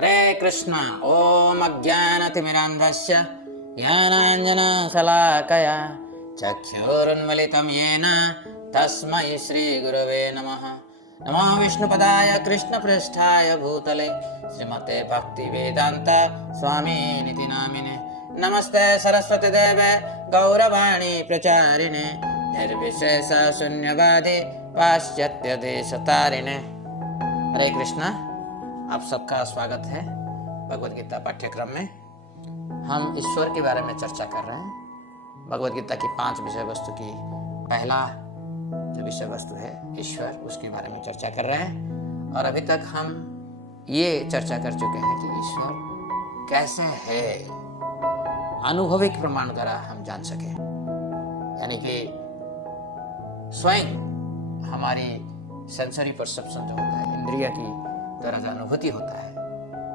हरे कृष्ण। ओम अज्ञानतिमिरान्धस्य ज्ञानाञ्जनशलाकया चक्षुरुन्मिलितं येन तस्मै श्रीगुरवे नमः। नमो विष्णुपदाय कृष्णपृष्ठाय भूतले श्रीमते भक्तिवेदान्त स्वामिनिति नामिने। नमस्ते सरस्वती देवे गौरवाणी प्रचारिणे निर्विशेष शून्यवादी पाश्चात्य देशतारिणे। हरे कृष्ण। आप सबका स्वागत है भगवद गीता पाठ्यक्रम में। हम ईश्वर के बारे में चर्चा कर रहे हैं। भगवद गीता की 5 विषय वस्तु की पहला जो विषय वस्तु है ईश्वर, उसके बारे में चर्चा कर रहे हैं। और अभी तक हम ये चर्चा कर चुके हैं कि ईश्वर कैसे है, अनुभविक प्रमाण द्वारा हम जान सके, यानी कि स्वयं हमारी सेंसरी परसेप्शन जो होता है, इंद्रिय की तरह जो अनुभूति होता है,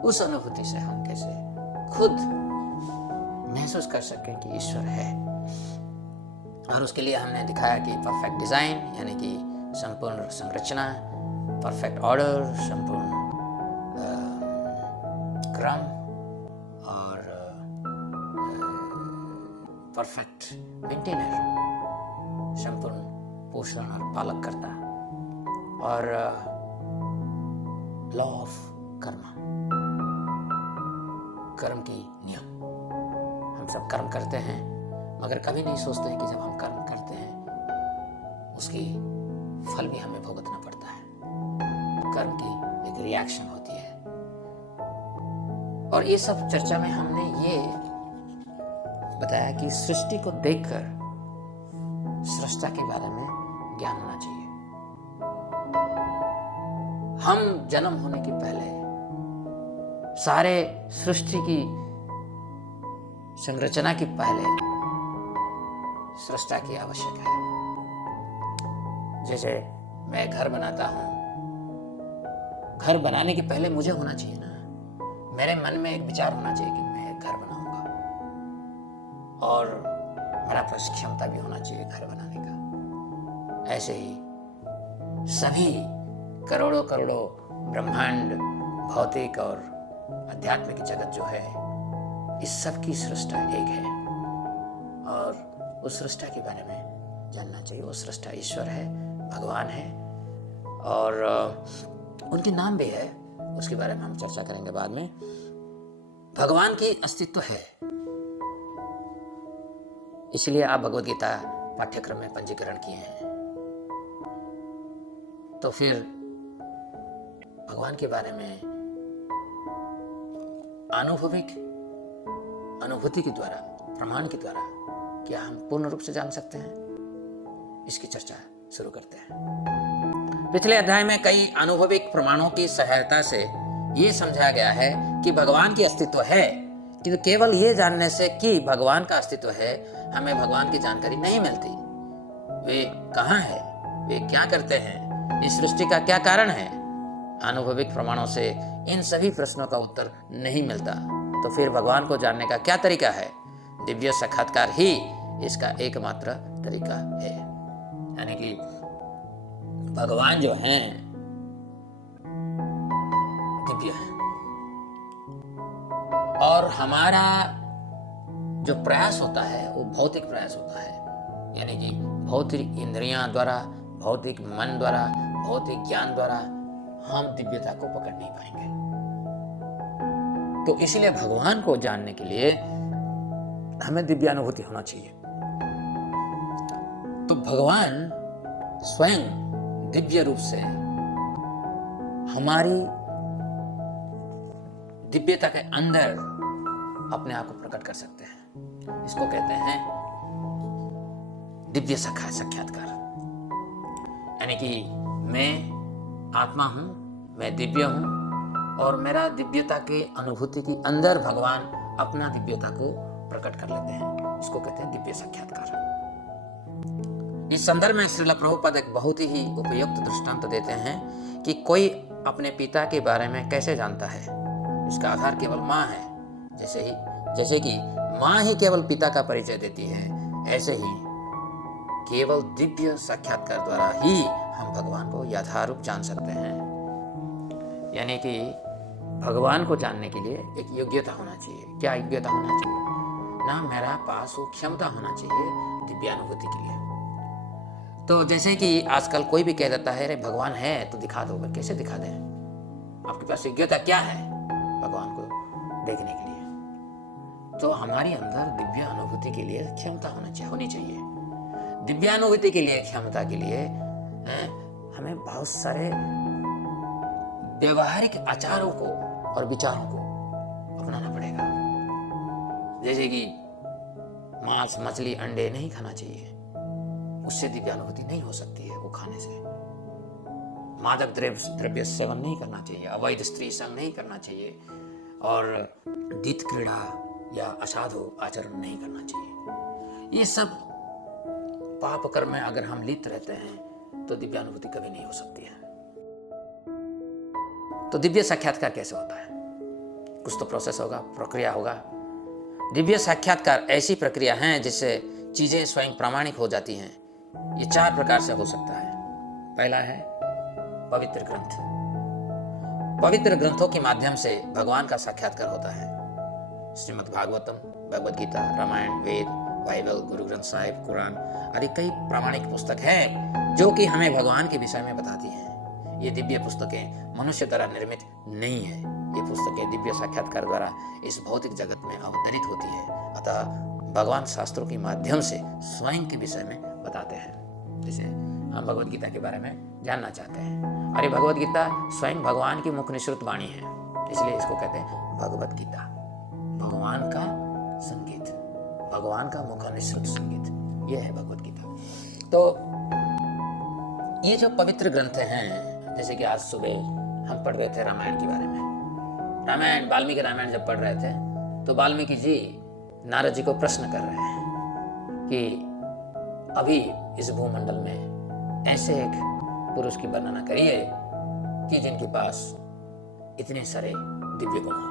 उस अनुभूति से हम कैसे खुद महसूस कर सकें कि ईश्वर है। और उसके लिए हमने दिखाया कि परफेक्ट डिजाइन यानी कि संपूर्ण संरचना, परफेक्ट ऑर्डर, संपूर्ण क्रम और परफेक्ट मेंटेनर, संपूर्ण पोषण और पालक करता, और लॉ ऑफ कर्म की नियम। हम सब कर्म करते हैं मगर कभी नहीं सोचते हैं कि जब हम कर्म करते हैं उसकी फल भी हमें भुगतना पड़ता है। कर्म की एक रिएक्शन होती है। और ये सब चर्चा में हमने ये बताया कि सृष्टि को देखकर सृष्टा के बारे में ज्ञान होना चाहिए। हम जन्म होने के पहले सारे सृष्टि की संरचना के पहले सृष्टा की आवश्यक है। जैसे मैं घर बनाता हूं, घर बनाने के पहले मुझे होना चाहिए ना, मेरे मन में एक विचार होना चाहिए कि मैं एक घर बनाऊंगा, और मेरा पास क्षमता भी होना चाहिए घर बनाने का। ऐसे ही सभी करोड़ों करोड़ों ब्रह्मांड, भौतिक और आध्यात्मिक जगत जो है, इस सब की सृष्टा एक है, और उस सृष्टा के बारे में जानना चाहिए। वो सृष्टा ईश्वर है, भगवान है, और उनके नाम भी है, उसके बारे में हम चर्चा करेंगे बाद में। भगवान की अस्तित्व है, इसलिए आप भगवद गीता पाठ्यक्रम में पंजीकरण किए हैं। तो फिर भगवान के बारे में अनुभूति के द्वारा, प्रमाण के द्वारा क्या हम पूर्ण रूप से जान सकते हैं? इसकी चर्चा शुरू करते हैं। पिछले अध्याय में कई अनुभविक प्रमाणों की सहायता से ये समझा गया है कि भगवान की अस्तित्व है, किंतु केवल ये जानने से कि भगवान का अस्तित्व है हमें भगवान की जानकारी नहीं मिलती। वे कहाँ हैं, वे क्या करते हैं, इस सृष्टि का क्या कारण है, अनुभविक प्रमाणों से इन सभी प्रश्नों का उत्तर नहीं मिलता। तो फिर भगवान को जानने का क्या तरीका है? दिव्य साक्षात्कार ही इसका एकमात्र तरीका है। यानी कि भगवान जो हैं दिव्य हैं, और हमारा जो प्रयास होता है वो भौतिक प्रयास होता है, यानी कि भौतिक इंद्रियां द्वारा, भौतिक मन द्वारा, भौतिक ज्ञान द्वारा हम दिव्यता को पकड़ नहीं पाएंगे। तो इसलिए भगवान को जानने के लिए हमें दिव्य अनुभूति होना चाहिए। तो भगवान स्वयं दिव्य रूप से हमारी दिव्यता के अंदर अपने आप को प्रकट कर सकते हैं। इसको कहते हैं दिव्य साक्षात्कार। यानी कि मैं आत्मा हूं, मैं दिव्य हूं, और मेरा दिव्यता के अनुभूति के अंदर भगवान अपना दिव्यता को प्रकट कर लेते हैं। इसको कहते हैं दिव्य साक्षात्कार। इस संदर्भ में श्रील प्रभुपाद एक बहुत ही उपयुक्त दृष्टांत देते हैं कि कोई अपने पिता के बारे में कैसे जानता है। इसका आधार केवल माँ है। जैसे कि माँ ही केवल पिता का परिचय देती है, ऐसे ही केवल दिव्य साक्षात्कार द्वारा ही हम भगवान को यथारूप जान सकते हैं। यानी कि भगवान को जानने के लिए एक योग्यता होना चाहिए। क्या योग्यता होना चाहिए? ना मेरा पास वो क्षमता होना चाहिए दिव्यानुभूति के लिए। तो जैसे कि आजकल कोई भी कह देता है अरे भगवान है तो दिखा दो, कैसे दिखा दें? आपके पास योग्यता क्या है भगवान को देखने के लिए? तो हमारी अंदर दिव्य अनुभूति के लिए क्षमता होनी चाहिए। दिव्यानुभूति के लिए क्षमता के लिए हमें बहुत सारे व्यवहारिक आचारों को और विचारों को अपनाना पड़ेगा। जैसे कि मांस, मछली, अंडे नहीं खाना चाहिए, उससे दिव्यानुभूति नहीं हो सकती है। वो खाने से मादक द्रव्य सेवन नहीं करना चाहिए, अवैध स्त्री संग नहीं करना चाहिए, और द्वित क्रीड़ा या असाधु आचरण नहीं करना चाहिए। ये सब पाप कर्म में अगर हम लिप्त रहते हैं तो दिव्यानुभूति कभी नहीं हो सकती है। तो दिव्य साक्षात्कार कैसे होता है? कुछ तो प्रोसेस होगा, प्रक्रिया होगा। दिव्य साक्षात्कार ऐसी प्रक्रिया है जिससे चीजें स्वयं प्रामाणिक हो जाती हैं। ये 4 प्रकार से हो सकता है। पहला है पवित्र ग्रंथ। पवित्र ग्रंथों के माध्यम से भगवान का साक्षात्कार होता है। श्रीमद् भागवतम, भगवद गीता, रामायण, वेद, बाइबल, गुरु ग्रंथ साहिब, कुरान आदि कई प्रामाणिक पुस्तक हैं जो कि हमें भगवान के विषय में बताती हैं। ये दिव्य पुस्तकें मनुष्य द्वारा निर्मित नहीं है। ये पुस्तकें दिव्य साक्षात्कार द्वारा इस भौतिक जगत में अवतरित होती है। अतः भगवान शास्त्रों के माध्यम से स्वयं के विषय में बताते हैं। जैसे हम भगवद गीता के बारे में जानना चाहते हैं, और ये भगवद गीता स्वयं भगवान की मुख निसृत वाणी है, इसलिए इसको कहते हैं भगवद गीता। भगवान का संगीत, भगवान का मुख निसृत संगीत, यह है भगवद गीता। तो ये जो पवित्र ग्रंथ हैं, जैसे कि आज सुबह हम पढ़ रहे थे रामायण के बारे में। रामायण, वाल्मीकि रामायण जब पढ़ रहे थे तो वाल्मीकि जी नारद जी को प्रश्न कर रहे हैं कि अभी इस भूमंडल में ऐसे एक पुरुष की वर्णना करिए कि जिनके पास इतने सारे दिव्य गुण हो।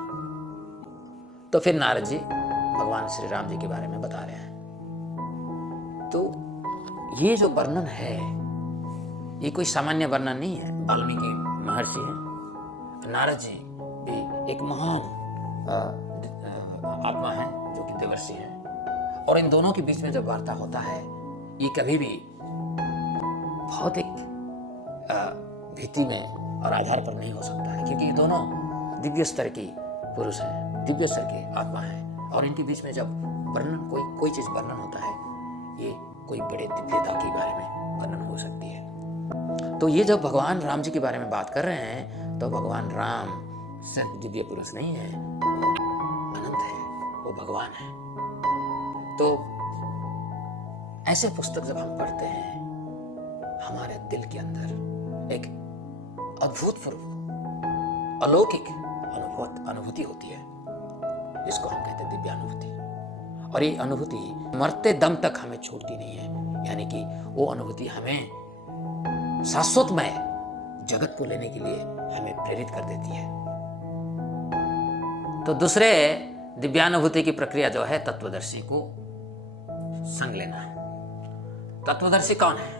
तो फिर नारद जी भगवान श्री राम जी के बारे में बता रहे हैं। तो ये जो वर्णन है ये कोई सामान्य वर्णन नहीं है। वाल्मीकि महर्षि हैं, नारद जी भी एक महान आत्मा है जो कि देवर्षि हैं, और इन दोनों के बीच में जब वार्ता होता है ये कभी भी भौतिक भीति में और आधार पर नहीं हो सकता है, क्योंकि ये दोनों दिव्य स्तर की पुरुष हैं, दिव्य स्तर के आत्मा हैं, और इनके बीच में जब वर्णन कोई चीज वर्णन होता है ये कोई बड़े दिव्यता के बारे में वर्णन हो सकती है। तो ये जब भगवान राम जी के बारे में बात कर रहे हैं तो भगवान राम सिर्फ दिव्य पुरुष नहीं है, वो अनंत है, वो भगवान है। तो ऐसे पुस्तक जब हम पढ़ते हैं हमारे दिल के अंदर एक अद्भुतपूर्व अलौकिक अनुभूति होती है, जिसको हम कहते हैं दिव्यानुभूति। और ये अनुभूति मरते दम तक हमें छूटती नहीं है, यानी कि वो अनुभूति हमें शाश्वतमय जगत को लेने के लिए हमें प्रेरित कर देती है। तो दूसरे दिव्यानुभूति की प्रक्रिया जो है तत्वदर्शी को संग लेना है। तत्वदर्शी कौन है?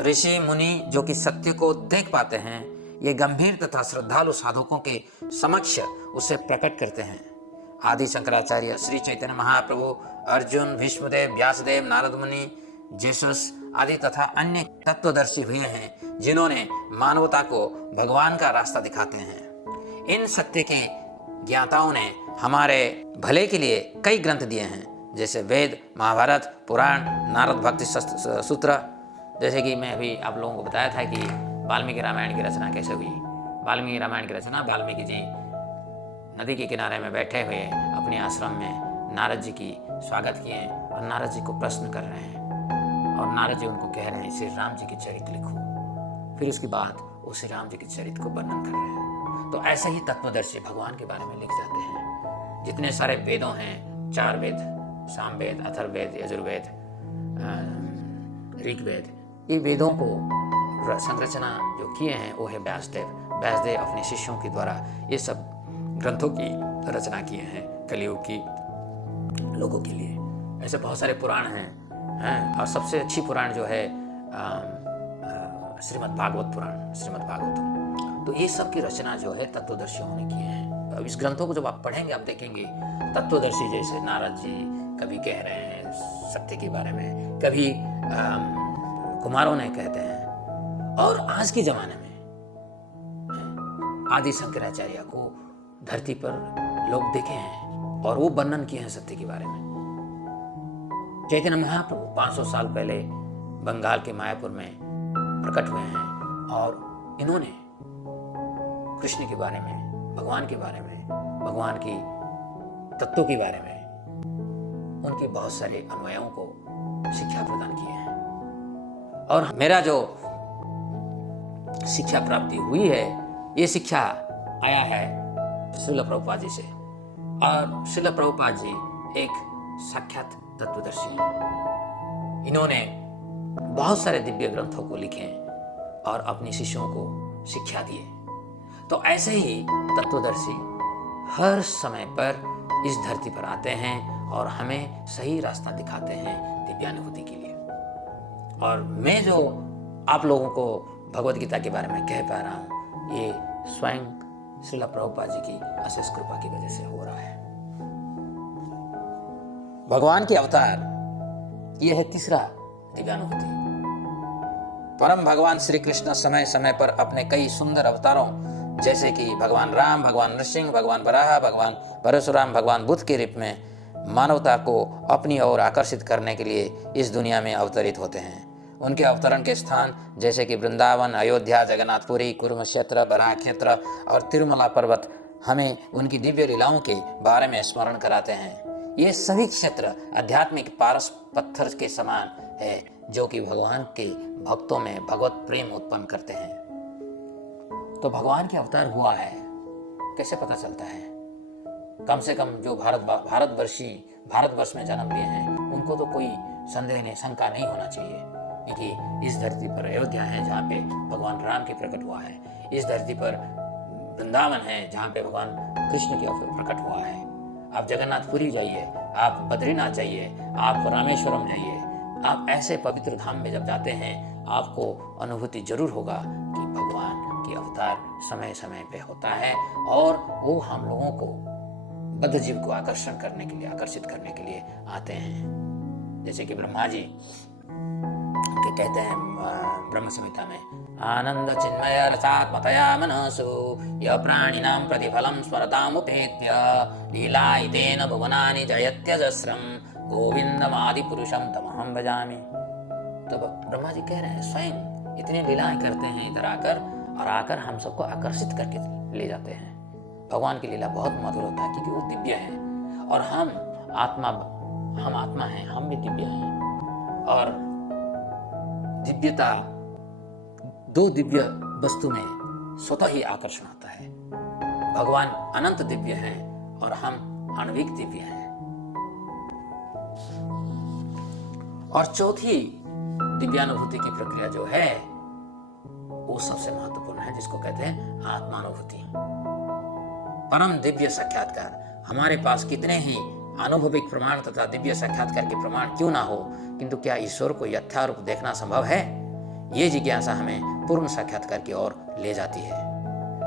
ऋषि मुनि जो कि सत्य को देख पाते हैं, ये गंभीर तथा श्रद्धालु साधकों के समक्ष उसे प्रकट करते हैं। आदि शंकराचार्य, श्री चैतन्य महाप्रभु, अर्जुन, भीष्मदेव, व्यासदेव, नारद मुनि, जेसस आदि तथा अन्य तत्वदर्शी हुए हैं जिन्होंने मानवता को भगवान का रास्ता दिखाते हैं। इन सत्य के ज्ञाताओं ने हमारे भले के लिए कई ग्रंथ दिए हैं, जैसे वेद, महाभारत, पुराण, नारद भक्ति सूत्र। जैसे कि मैं अभी आप लोगों को बताया था कि वाल्मीकि रामायण की रचना कैसे हुई। वाल्मीकि रामायण की रचना वाल्मीकि जी नदी के किनारे में बैठे हुए अपने आश्रम में नारद जी की स्वागत किए और नारद जी को प्रश्न कर रहे हैं, और नारद जी उनको कह रहे हैं श्री राम जी के चरित्र लिखो। फिर उसके बाद वो श्री राम जी के चरित्र को वर्णन कर रहे हैं। तो ऐसे ही तत्वदर्शी भगवान के बारे में लिख जाते हैं। जितने सारे वेदों हैं, 4 वेद, सामवेद, अथर्ववेद, यजुर्वेद, ऋग्वेद, ये वेदों को संरचना जो किए हैं वो है व्यासदेव। व्यासदेव अपने शिष्यों के द्वारा ये सब ग्रंथों की रचना किए हैं कलियुग की लोगों के लिए। ऐसे बहुत सारे पुराण हैं, और सबसे अच्छी पुराण जो है श्रीमद् भागवत पुराण, श्रीमद् भागवतम, तो ये सब की रचना जो है तत्वदर्शियों ने की है। अब इस ग्रंथों को जब आप पढ़ेंगे आप देखेंगे तत्वदर्शी जैसे नारद जी कभी कह रहे हैं सत्य के बारे में, कभी कुमारों ने कहते हैं, और आज के जमाने में आदि शंकराचार्य को धरती पर लोग देखे हैं और वो वर्णन किए हैं सत्य के बारे में। चैतन्य महाप्रभु 500 साल पहले बंगाल के मायापुर में प्रकट हुए हैं और इन्होंने कृष्ण के बारे में, भगवान के बारे में, भगवान की तत्वों के बारे में उनके बहुत सारे अनुयायियों को शिक्षा प्रदान की है। और मेरा जो शिक्षा प्राप्ति हुई है ये शिक्षा आया है श्रील प्रभुपाद जी से, और श्रील प्रभुपाद जी एक साक्षात तत्वदर्शी हैं। इन्होंने बहुत सारे दिव्य ग्रंथों को लिखे और अपने शिष्यों को शिक्षा दिए। तो ऐसे ही तत्वदर्शी हर समय पर इस धरती पर आते हैं और हमें सही रास्ता दिखाते हैं दिव्यानुभूति के लिए। और मैं जो आप लोगों को भगवद गीता के बारे में कह पा रहा हूँ ये स्वयं श्रील प्रभुपाद जी की अशेष कृपा की वजह से हो रहा है। भगवान के अवतार ये है तीसरा दिव्यानुभूति। परम भगवान श्री कृष्ण समय समय पर अपने कई सुंदर अवतारों जैसे कि भगवान राम, भगवान नरसिंह, भगवान वराह, भगवान परशुराम, भगवान बुद्ध के रूप में मानवता को अपनी ओर आकर्षित करने के लिए इस दुनिया में अवतरित होते हैं। उनके अवतरण के स्थान जैसे कि वृंदावन, अयोध्या, जगन्नाथपुरी, कुरुक्षेत्र, बराह क्षेत्र और तिरुमला पर्वत हमें उनकी दिव्य लीलाओं के बारे में स्मरण कराते हैं। ये सभी क्षेत्र आध्यात्मिक पारस पत्थर के समान है जो कि भगवान के भक्तों में भगवत प्रेम उत्पन्न करते हैं। तो भगवान के अवतार हुआ है कैसे पता चलता है? कम से कम जो भारतवर्ष में जन्म लिए हैं उनको तो कोई संदेह नहीं, शंका नहीं होना चाहिए, क्योंकि इस धरती पर अयोध्या है जहाँ पे भगवान राम के प्रकट हुआ है, इस धरती पर वृंदावन है जहाँ पे भगवान कृष्ण के प्रकट हुआ है। आप जगन्नाथपुरी जाइए, आप बद्रीनाथ जाइए, आप रामेश्वरम जाइए, आप ऐसे पवित्र धाम में जब जाते हैं आपको अनुभूति जरूर होगा कि भगवान की अवतार समय समय पे होता है और वो हम लोगों को बद्ध जीव को आकर्षित करने के लिए आते हैं। जैसे कि ब्रह्मा जी के कहते हैं ब्रह्म संहिता में, आनंद चिन्मय रसात्मतया मनसो य प्राणिनां प्रतिफलं स्मरतामुपेत्य लीलायितेन भुवनानि जयत्यजस्रं गोविंदमादि पुरुषं तमहं भजामि। तो ब्रह्मा जी कह रहे हैं स्वयं इतनी लीलाएं करते हैं इधर आकर, और आकर हम सबको आकर्षित करके ले जाते हैं। भगवान की लीला बहुत मधुर होता है क्योंकि वो दिव्य है और हम आत्मा हैं, हम भी दिव्य हैं। और दिव्यता दो दिव्य वस्तु में स्वतः ही आकर्षण आता है। भगवान अनंत दिव्य हैं और हम आणविक दिव्य हैं। और चौथी दिव्यानुभूति की प्रक्रिया जो है वो सबसे महत्वपूर्ण है, जिसको कहते हैं आत्मानुभूति, परम दिव्य साक्षात्कार। हमारे पास कितने ही अनुभविक प्रमाण तथा दिव्य साक्षात्कार के प्रमाण क्यों ना हो, किंतु क्या ईश्वर को यथारूप देखना संभव है? ये जिज्ञासा हमें पूर्ण साक्षात्कार की ओर ले जाती है।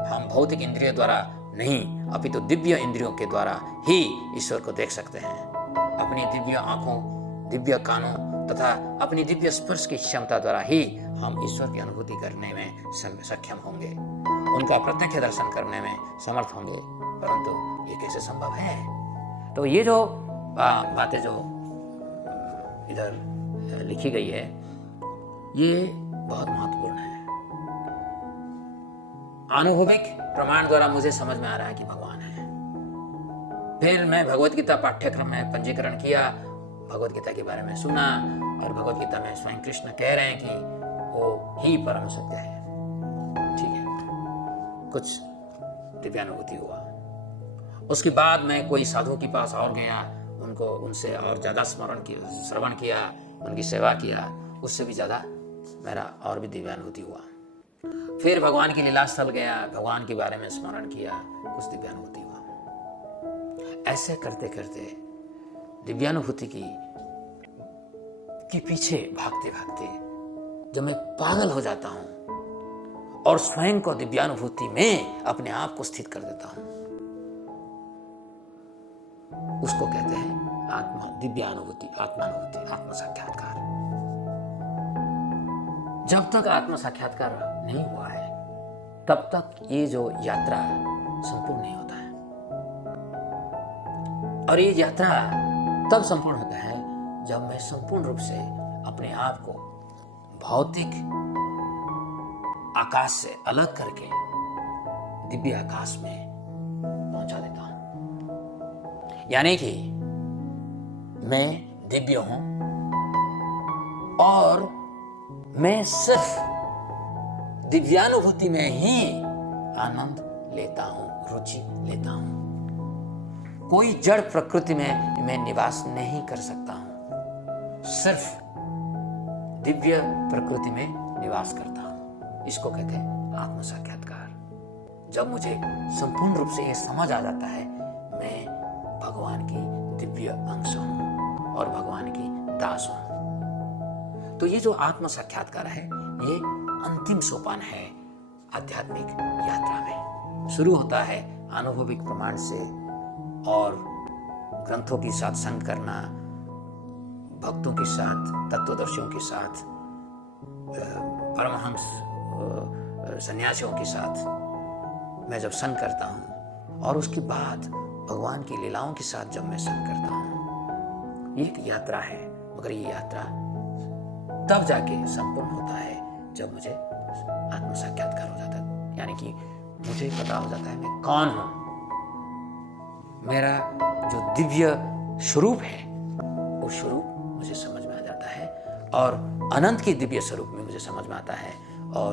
हम भौतिक इंद्रियों द्वारा नहीं अपितु दिव्य इंद्रियों के द्वारा ही ईश्वर को देख सकते हैं। अपनी दिव्य आंखों, दिव्य कानों तथा अपनी दिव्य स्पर्श की क्षमता द्वारा ही हम ईश्वर की अनुभूति करने में सक्षम होंगे, उनका प्रत्यक्ष दर्शन करने में समर्थ होंगे। परंतु ये कैसे संभव है? तो ये जो बातें जो इधर लिखी गई है ये बहुत महत्वपूर्ण है। अनुभविक प्रमाण द्वारा मुझे समझ में आ रहा है कि भगवान है। फिर मैं भगवत गीता पाठ्यक्रम में पंजीकरण किया, भगवत गीता के बारे में सुना और भगवत गीता में स्वयं कृष्ण कह रहे हैं कि वो ही परम सत्य है। ठीक है, कुछ दिव्यानुभूति हुआ। उसके बाद मैं कोई साधु के पास और गया, उनसे और ज्यादा श्रवण किया, उनकी सेवा किया, उससे भी ज्यादा मेरा और भी दिव्यानुभूति हुआ। फिर भगवान की लीला स्थल गया, भगवान के बारे में स्मरण किया, कुछ दिव्यानुभूति हुआ। ऐसे करते करते दिव्यानुभूति के पीछे भागते भागते जब मैं पागल हो जाता हूं और स्वयं को दिव्यानुभूति में अपने आप को स्थित कर देता हूं, उसको कहते हैं आत्मा दिव्यानुभूति, आत्मानुभूति, आत्म साक्षात्कार। जब तक आत्म साक्षात्कार नहीं हुआ है तब तक ये जो यात्रा संपूर्ण नहीं होता है। और ये यात्रा तब संपूर्ण होता है जब मैं संपूर्ण रूप से अपने आप को भौतिक आकाश से अलग करके दिव्य आकाश में पहुंचा देता हूं। यानी कि मैं दिव्य हूं और मैं सिर्फ दिव्यानुभूति में ही आनंद लेता हूं, रुचि लेता हूं। कोई जड़ प्रकृति में मैं निवास नहीं कर सकता हूं, सिर्फ दिव्य प्रकृति में निवास करता हूं। इसको कहते हैं आत्म साक्षात्कार। जब मुझे संपूर्ण रूप से ये समझ आ जाता है मैं भगवान की दिव्य अंश हूं और भगवान की दास हूं, तो ये जो आत्म साक्षात्कार है ये अंतिम सोपान है आध्यात्मिक यात्रा में। शुरू होता है अनुभविक प्रमाण से और ग्रंथों के साथ संग करना, भक्तों के साथ, तत्वदर्शियों के साथ, परमहंस सन्यासियों के साथ मैं जब संग करता हूँ और उसके बाद भगवान की लीलाओं के साथ जब मैं संग करता हूँ, ये एक यात्रा है। मगर ये यात्रा तब जाके संपूर्ण होता है जब मुझे आत्म साक्षात्कार हो जाता है। यानी कि मुझे पता हो जाता है मैं कौन हूं, मेरा जो दिव्य स्वरूप है वो स्वरूप मुझे समझ में आ जाता है और अनंत की दिव्य स्वरूप में मुझे समझ में आता है और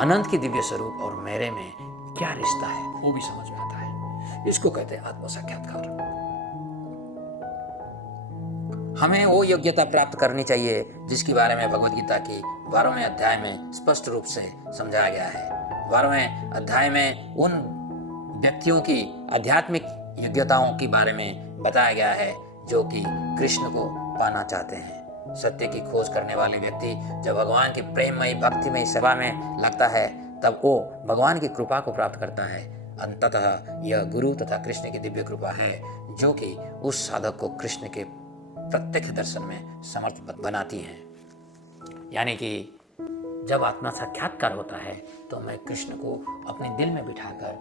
अनंत की दिव्य स्वरूप और मेरे में क्या रिश्ता है वो भी समझ में आता है। इसको कहते हैं आत्म साक्षात्कार। हमें वो योग्यता प्राप्त करनी चाहिए जिसके बारे में भगवद गीता की 12वें अध्याय में स्पष्ट रूप से समझाया गया है। 12वें अध्याय में उन व्यक्तियों की आध्यात्मिक योग्यताओं के बारे में बताया गया है जो कि कृष्ण को पाना चाहते हैं। सत्य की खोज करने वाले व्यक्ति जब भगवान की प्रेममयी भक्तिमयी सेवा में लगता है तब वो भगवान की कृपा को प्राप्त करता है। अंततः यह गुरु तथा कृष्ण की दिव्य कृपा है जो कि उस साधक को कृष्ण के प्रत्यक्ष दर्शन में समर्थ बनाती है। यानी कि जब आत्मा साक्षात्कार होता है तो मैं कृष्ण को अपने दिल में बिठाकर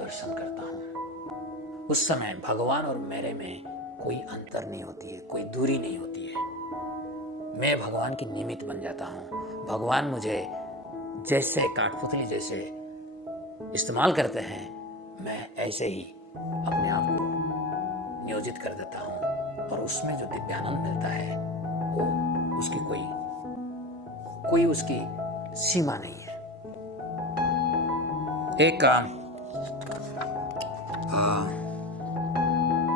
दर्शन करता हूँ। उस समय भगवान और मेरे में कोई अंतर नहीं होती है, कोई दूरी नहीं होती है। मैं भगवान की निमित्त बन जाता हूँ। भगवान मुझे जैसे काठपुतली जैसे इस्तेमाल करते हैं मैं ऐसे ही अपने आप को नियोजित कर देता हूँ और उसमें जो दिव्यानंद मिलता है वो उसकी कोई उसकी सीमा नहीं है। एक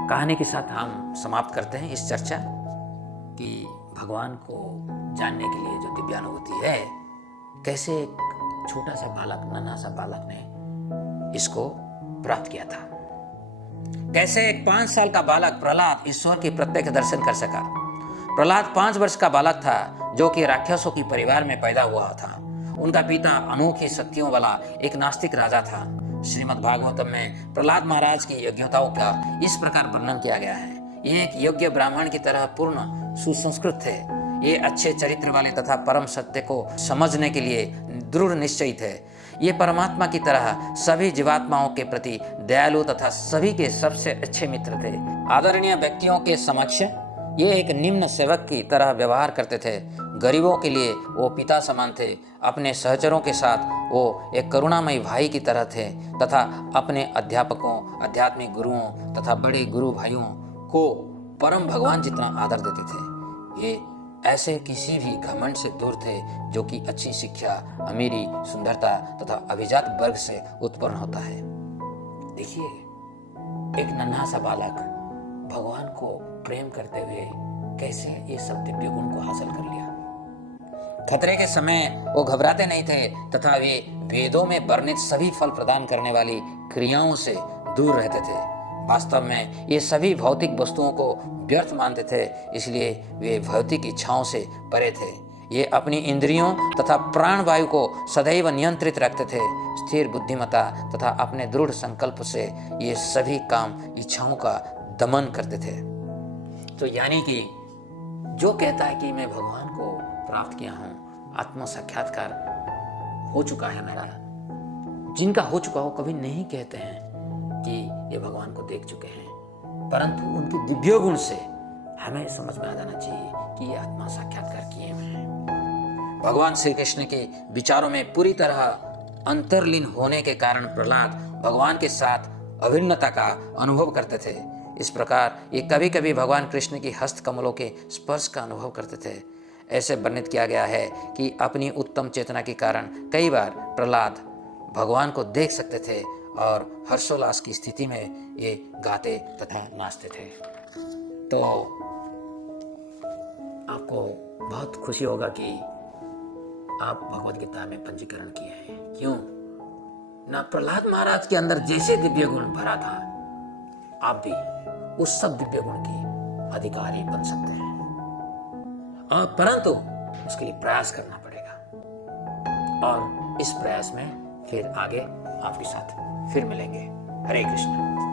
कहानी के साथ हम समाप्त करते हैं इस चर्चा कि भगवान को जानने के लिए जो दिव्यानुभूति है कैसे एक छोटा सा बालक, नन्हा सा बालक ने इसको प्राप्त किया था। कैसे एक 5 साल का बालक प्रहलाद ईश्वर के प्रत्यक्ष दर्शन कर सका। प्रहलाद 5 वर्ष का बालक था जो कि राक्षसों के परिवार में पैदा हुआ था। उनका पिता अनोखी शक्तियों वाला एक नास्तिक राजा था। श्रीमद् भागवतम में प्रहलाद महाराज की योग्यताओं का इस प्रकार वर्णन किया गया है। ये एक योग्य ब्राह्मण की तरह पूर्ण सुसंस्कृत थे। ये अच्छे चरित्र वाले तथा परम सत्य को समझने के लिए दृढ़ निश्चयी थे। ये परमात्मा की तरह सभी जीवात्माओं के प्रति दयालु तथा सभी के सबसे अच्छे मित्र थे। आदरणीय व्यक्तियों के समक्ष ये एक निम्न सेवक की तरह व्यवहार करते थे। गरीबों के लिए वो पिता समान थे। अपने सहचरों के साथ वो एक करुणामयी भाई की तरह थे तथा अपने अध्यापकों, आध्यात्मिक गुरुओं तथा बड़े गुरु भाइयों को परम भगवान जितना आदर देते थे। ये ऐसे किसी भी घमंड से दूर थे जो कि अच्छी शिक्षा, अमीरी, सुंदरता तथा अभिजात वर्ग से उत्पन्न होता है। देखिए, एक नन्हा सा बालक भगवान को प्रेम करते हुए कैसे ये सब दिव्य गुण को हासिल कर लिया। खतरे के समय वो घबराते नहीं थे तथा वे वेदों में वर्णित सभी फल प्रदान करने वाली क्रियाओं से दूर रहते थे। वास्तव में ये सभी भौतिक वस्तुओं को व्यर्थ मानते थे, इसलिए वे भौतिक इच्छाओं से परे थे। ये अपनी इंद्रियों तथा प्राणवायु को सदैव नियंत्रित रखते थे। स्थिर बुद्धिमत्ता तथा अपने दृढ़ संकल्प से ये सभी काम इच्छाओं का दमन करते थे। तो यानी कि जो कहता है कि मैं भगवान को प्राप्त किया हूँ, आत्म साक्षात्कार हो चुका है मेरा, जिनका हो चुका हो कभी नहीं कहते हैं कि ये भगवान को देख चुके हैं, परंतु उनके दिव्य गुण से हमें समझ में आ जाना चाहिए कि ये आत्मा साक्षात्कार किए हुए हैं। भगवान श्री कृष्ण के विचारों में पूरी तरह अंतर्लीन होने के कारण प्रहलाद भगवान के साथ अभिन्नता का अनुभव करते थे। इस प्रकार ये कभी कभी भगवान कृष्ण की हस्त कमलों के स्पर्श का अनुभव करते थे। ऐसे वर्णित किया गया है कि अपनी उत्तम चेतना के कारण कई बार प्रहलाद भगवान को देख सकते थे और हर्षोल्लास की स्थिति में ये गाते तथा नाचते थे। तो आपको बहुत खुशी होगा कि आप भगवद गीता में पंजीकरण किए हैं। क्यों ना? प्रहलाद महाराज के अंदर जैसे दिव्य गुण भरा था, आप भी उस सब दिव्य गुण की अधिकारी बन सकते हैं, और परंतु उसके लिए प्रयास करना पड़ेगा। और इस प्रयास में फिर आगे आपके साथ फिर मिलेंगे। हरे कृष्ण।